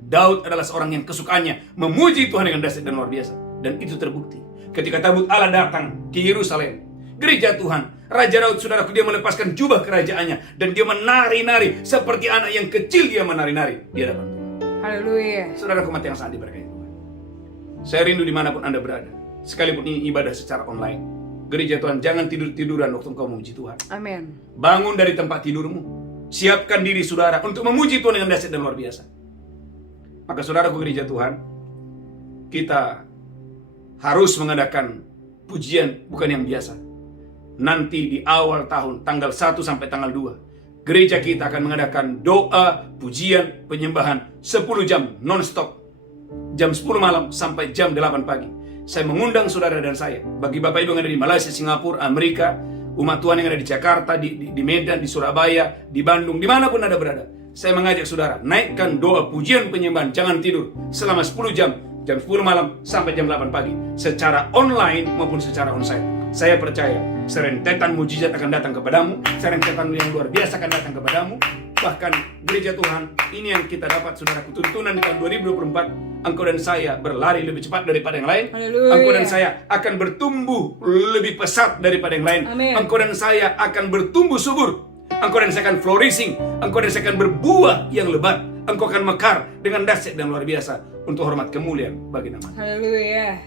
Daud adalah seorang yang kesukaannya memuji Tuhan dengan dahsyat dan luar biasa. Dan itu terbukti ketika tabut Allah datang ke Yerusalem. Gereja Tuhan, Raja Daud, saudaraku, dia melepaskan jubah kerajaannya dan dia menari-nari seperti anak yang kecil. Dia menari-nari di hadapan Tuhan. Haleluya. Saudaraku umat yang sangat diberkati Tuhan, saya rindu dimanapun Anda berada, sekalipun ini ibadah secara online. Gereja Tuhan, jangan tidur-tiduran waktu engkau memuji Tuhan. Amin. Bangun dari tempat tidurmu. Siapkan diri saudara untuk memuji Tuhan dengan dahsyat dan luar biasa. Maka saudaraku gereja Tuhan, kita harus mengadakan pujian bukan yang biasa. Nanti di awal tahun, tanggal 1 sampai tanggal 2, gereja kita akan mengadakan doa, pujian, penyembahan 10 jam non-stop. Jam 10 malam sampai jam 8 pagi. Saya mengundang saudara dan saya, bagi Bapak Ibu yang ada di Malaysia, Singapura, Amerika, umat Tuhan yang ada di Jakarta, di Medan, di Surabaya, di Bandung, dimanapun Anda berada. Saya mengajak saudara, naikkan doa, pujian, penyembahan, jangan tidur selama 10 jam, jam 10 malam sampai jam 8 pagi, secara online maupun secara onsite. Saya percaya serentetan mujizat akan datang kepadamu, serentetan yang luar biasa akan datang kepadamu. Bahkan gereja Tuhan, ini yang kita dapat saudaraku, tuntunan di tahun 2024. Engkau dan saya berlari lebih cepat daripada yang lain. Haleluya. Engkau dan saya akan bertumbuh lebih pesat daripada yang lain. Amin. Engkau dan saya akan bertumbuh subur. Engkau dan saya akan flourishing. Engkau dan saya akan berbuah yang lebat. Engkau akan mekar dengan dahsyat dan luar biasa untuk hormat kemuliaan bagi nama. Haleluya.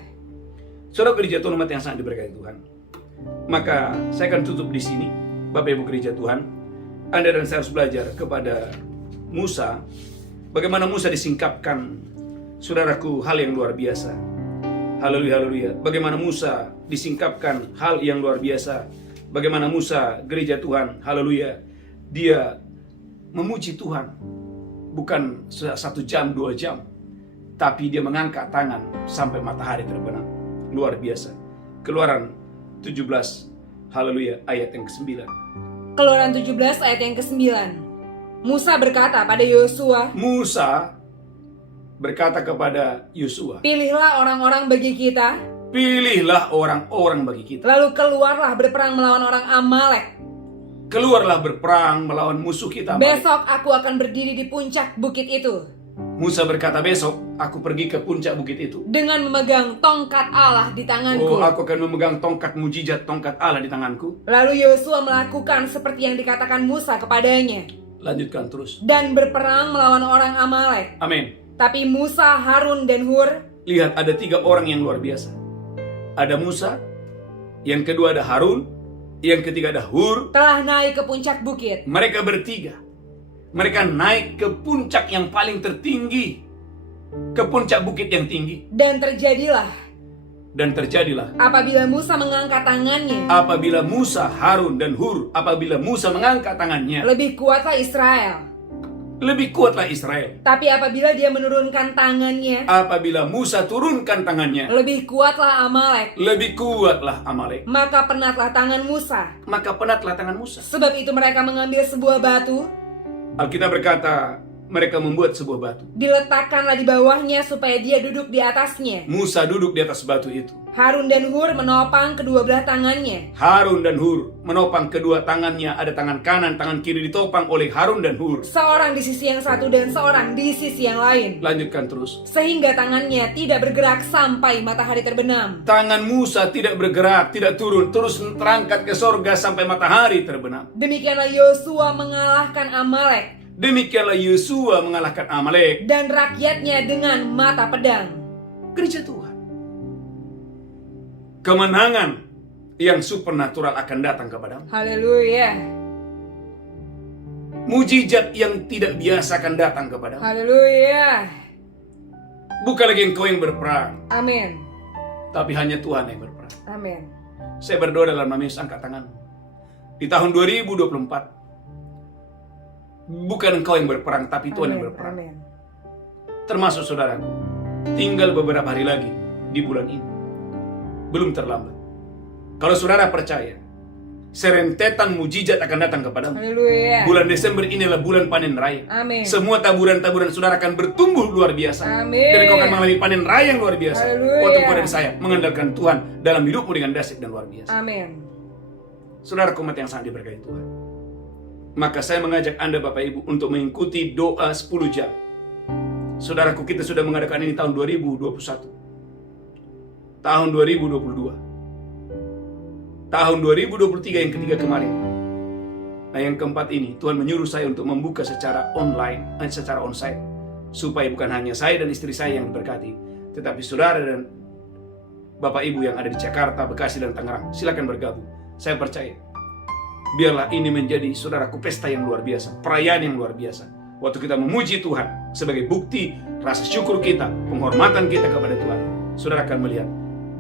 Saudara gereja Tuhan, umat yang sangat diberkati Tuhan, maka saya akan tutup di sini. Bapak Ibu gereja Tuhan, Anda dan saya harus belajar kepada Musa, bagaimana Musa disingkapkan, saudaraku, hal yang luar biasa. Haleluya, haleluya. Bagaimana Musa disingkapkan hal yang luar biasa bagaimana Musa, gereja Tuhan, haleluya, dia memuji Tuhan bukan 1 jam, 2 jam, tapi dia mengangkat tangan sampai matahari terbenam. Luar biasa. Keluaran 17, haleluya, ayat yang ke-9. Keluaran 17 ayat yang ke-9. Musa berkata pada Yosua, Musa berkata kepada Yosua, pilihlah orang-orang bagi kita, pilihlah orang-orang bagi kita. lalu keluarlah berperang melawan orang Amalek. Keluarlah berperang melawan musuh kita. Besok aku akan berdiri di puncak bukit itu Musa berkata, besok aku pergi ke puncak bukit itu dengan memegang tongkat Allah di tanganku. aku akan memegang tongkat mujizat, tongkat Allah di tanganku. Lalu Yosua melakukan seperti yang dikatakan Musa kepadanya Lanjutkan terus. dan berperang melawan orang Amalek. Amin. Tapi Musa, Harun, dan Hur, Lihat, ada 3 orang yang luar biasa. Ada Musa, yang kedua ada Harun, yang ketiga ada Hur. telah naik ke puncak bukit. Mereka bertiga, mereka naik ke puncak yang paling tertinggi, ke puncak bukit yang tinggi. Dan terjadilah apabila Musa mengangkat tangannya, apabila Musa, Harun, dan Hur, apabila Musa mengangkat tangannya, lebih kuatlah Israel. lebih kuatlah Israel. Tapi apabila dia menurunkan tangannya, Apabila Musa turunkan tangannya, lebih kuatlah Amalek. lebih kuatlah Amalek. Maka penatlah tangan Musa. Maka penatlah tangan Musa. Sebab itu mereka mengambil sebuah batu, Alkitab berkata, mereka membuat sebuah batu. diletakkanlah di bawahnya supaya dia duduk di atasnya. Musa duduk di atas batu itu. Harun dan Hur menopang kedua belah tangannya. Harun dan Hur menopang kedua tangannya, ada tangan kanan, tangan kiri ditopang oleh Harun dan Hur. Seorang di sisi yang satu dan seorang di sisi yang lain. Lanjutkan terus. Sehingga tangannya tidak bergerak sampai matahari terbenam. Tangan Musa tidak bergerak, tidak turun, terus terangkat ke sorga sampai matahari terbenam. Demikianlah Yosua mengalahkan Amalek Demikianlah Yosua mengalahkan Amalek. dan rakyatnya dengan mata pedang. Gereja Tuhan, kemenangan yang supernatural akan datang kepadamu. Haleluya. Mujizat yang tidak biasa akan datang kepadamu. Haleluya. Bukan lagi engkau yang berperang, Amin. tapi hanya Tuhan yang berperang. Amin. Saya berdoa dalam nama Yesus, angkat tanganmu. Di tahun 2024, bukan engkau yang berperang, tapi Tuhan yang berperang. Amin. Termasuk saudaraku. Tinggal beberapa hari lagi di bulan ini. Belum terlambat. Kalau saudara percaya, serentetan mujizat akan datang kepadamu. Haleluya. Bulan Desember ini adalah bulan panen raya. Amin. Semua taburan-taburan saudara akan bertumbuh luar biasa. Amin. Dan kau akan mengalami panen raya yang luar biasa. Haleluya. Waktu kau dan saya mengandalkan Tuhan dalam hidupmu dengan dahsyat dan luar biasa. Amin. Saudara umat yang sangat diberkati Tuhan. Maka saya mengajak Anda Bapak Ibu untuk mengikuti doa 10 jam. Saudaraku, kita sudah mengadakan ini tahun 2021. Tahun 2022. Tahun 2023 yang ketiga kemarin. Nah, yang keempat ini Tuhan menyuruh saya untuk membuka secara online, secara onsite, supaya bukan hanya saya dan istri saya yang diberkati, tetapi saudara dan Bapak Ibu yang ada di Jakarta, Bekasi, dan Tangerang, silakan bergabung. Saya percaya, biarlah ini menjadi saudaraku pesta yang luar biasa, perayaan yang luar biasa. Waktu kita memuji Tuhan sebagai bukti rasa syukur kita, penghormatan kita kepada Tuhan, saudara akan melihat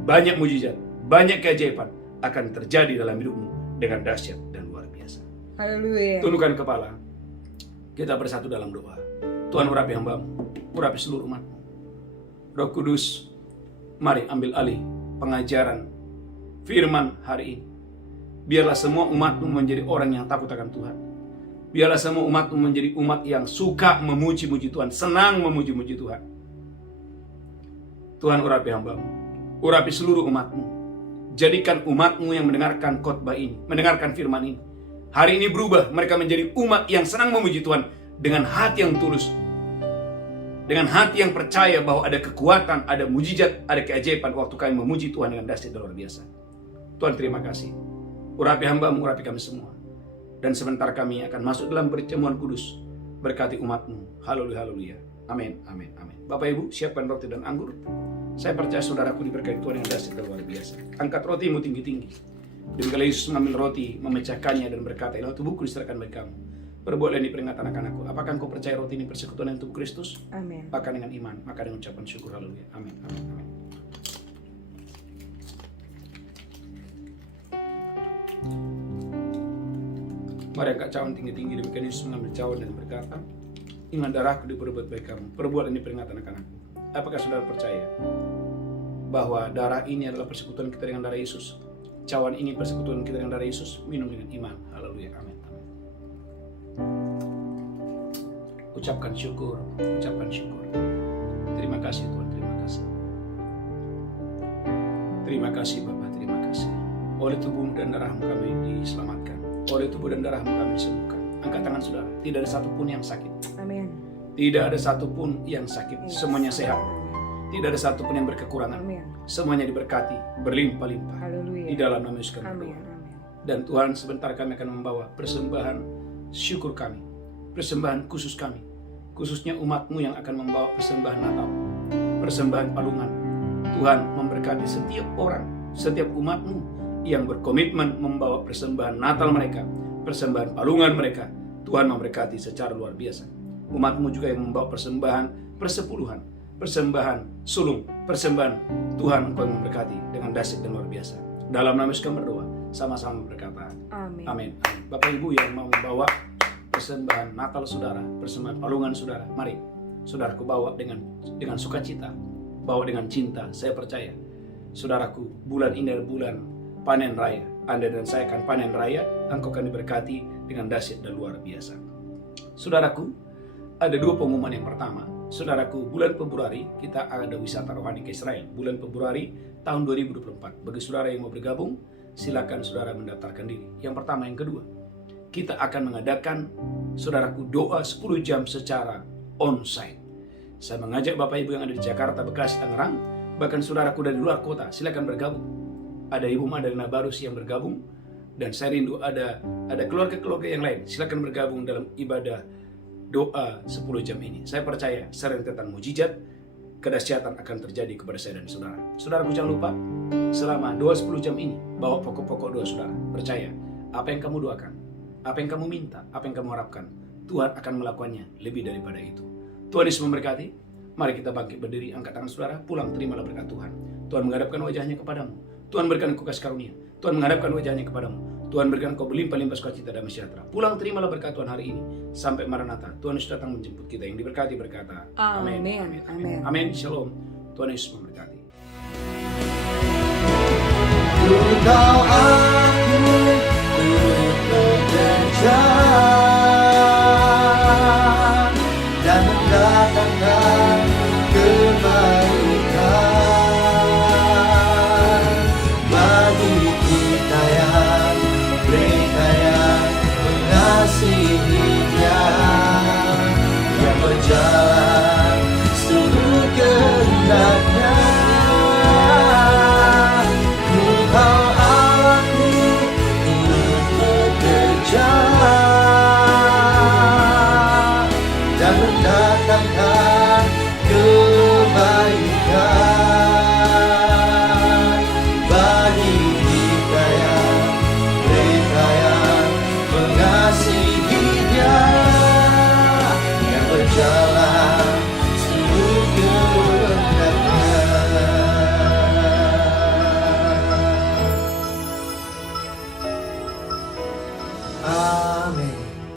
banyak mujizat, banyak keajaiban akan terjadi dalam hidupmu dengan dahsyat dan luar biasa. Haleluya. Tundukkan kepala, kita bersatu dalam doa. Tuhan, urapi hambamu, urapi seluruh umatmu. Roh Kudus, mari ambil alih pengajaran firman hari ini. Biarlah semua umatmu menjadi orang yang takut akan Tuhan. Biarlah semua umatmu menjadi umat yang suka memuji-muji Tuhan, senang memuji-muji Tuhan. Tuhan, urapi hambamu, urapi seluruh umatmu. Jadikan umatmu yang mendengarkan khotbah ini, mendengarkan firman ini, hari ini berubah, mereka menjadi umat yang senang memuji Tuhan dengan hati yang tulus, dengan hati yang percaya bahwa ada kekuatan, ada mujizat, ada keajaiban waktu kami memuji Tuhan dengan dahsyat dan luar biasa. Tuhan, terima kasih. Urapi hambamu, urapi kami semua. Dan sebentar kami akan masuk dalam perjamuan kudus. Berkati umatmu. Haleluya, haleluya. Amin, amin, amin. Bapak Ibu, siapkan roti dan anggur. Saya percaya saudaraku diberkati Tuhan yang dahsyat dan luar biasa. Angkat rotimu tinggi-tinggi. Demikianlah Yesus mengambil roti, memecahkannya dan berkata, inilah tubuhku diserahkan bagi kamu. Perbuatlah ini peringatan akan aku. Apakah engkau percaya roti ini persekutuan yang tubuh Kristus? Amin. Maka dengan iman, maka dengan ucapan syukur. Haleluya. Amin, amin, amin. Mari angkat cawan tinggi-tinggi, demikian Yesus mengambil cawan dan berkata, "Ingat darahku diperbuat baik kamu, perbuat ini peringatan anak-anakku." Apakah saudara percaya bahwa darah ini adalah persekutuan kita dengan darah Yesus? Cawan ini persekutuan kita dengan darah Yesus. Minum dengan iman. Haleluya. Amin. Ucapkan syukur, ucapkan syukur. Terima kasih Tuhan, terima kasih. Terima kasih Bapa, terima kasih. Oleh tubuh dan darahmu kami diselamatkan. Oleh tubuh dan darahmu kami disembuhkan. Angkat tangan saudara, tidak ada satupun yang sakit. Amin. Tidak ada satupun yang sakit, semuanya sehat. Tidak ada satupun yang berkekurangan. Amin. Semuanya diberkati, berlimpah-limpah. Haleluya. Di dalam nama Yesus kami Amin. berdoa. Dan Tuhan, sebentar kami akan membawa persembahan syukur kami, persembahan khusus kami, khususnya umatmu yang akan membawa persembahan Natal, persembahan palungan. Tuhan memberkati setiap orang, setiap umatmu yang berkomitmen membawa persembahan Natal mereka, persembahan palungan mereka. Tuhan memberkati secara luar biasa. Umatmu juga yang membawa persembahan persepuluhan, persembahan sulung, persembahan, Tuhan Engkau yang memberkati dengan dahsyat dan luar biasa. Dalam nama Yesus kami berdoa, sama-sama berkata Amin. amin. Bapak Ibu yang mau membawa persembahan Natal saudara, persembahan palungan saudara, mari saudaraku bawa dengan sukacita, bawa dengan cinta. Saya percaya saudaraku, bulan ini adalah bulan panen raya. Anda dan saya akan panen raya, engkau akan diberkati dengan dahsyat dan luar biasa. Saudaraku, ada dua pengumuman. Yang pertama, saudaraku, bulan Februari kita ada wisata rohani ke Israel. Bulan Februari tahun 2024. Bagi saudara yang mau bergabung, silakan saudara mendaftarkan diri. Yang pertama. Yang kedua, kita akan mengadakan, saudaraku, doa 10 jam secara onsite. Saya mengajak Bapak Ibu yang ada di Jakarta, Bekasi, Tangerang, bahkan saudaraku dari luar kota, silakan bergabung. Ada Ibu Madalina Barus yang bergabung, dan saya rindu ada keluarga-keluarga yang lain. Silakan bergabung dalam ibadah doa 10 jam ini. Saya percaya serentetan mujizat, kedahsyatan akan terjadi kepada saya dan saudara. Saudaraku, jangan lupa, selama doa 10 jam ini, bawa pokok-pokok doa saudara. Percaya, apa yang kamu doakan, apa yang kamu minta, apa yang kamu harapkan, Tuhan akan melakukannya lebih daripada itu. Tuhan Yesus memberkati. Mari kita bangkit berdiri, angkat tangan saudara, pulang, terimalah berkat Tuhan. Tuhan menghadapkan wajahnya kepadamu. Tuhan berikan engkau kasih karunia. Tuhan menghadapkan wajahnya kepadamu. Tuhan berikan engkau berlimpah-limpah sukacita dan sejahtera. Pulang, terimalah berkat Tuhan hari ini. Sampai Maranatha, Tuhan Yesus datang menjemput kita. Yang diberkati berkata, amin. Amin. Amin. Amin. Shalom. Tuhan Yesus memberkati. Engkau aku bekerja dan mendatangkan kebaikan bagi kita yang mereka yang mengasihi Dia, yang berjalan seluruh kehendak-Nya. Engkau aku turut bekerja dan mendatangkan kebaikan bagi kita yang mereka yang mengasihi Dia, yang berjalan seluruh kehendak-Nya. Amin.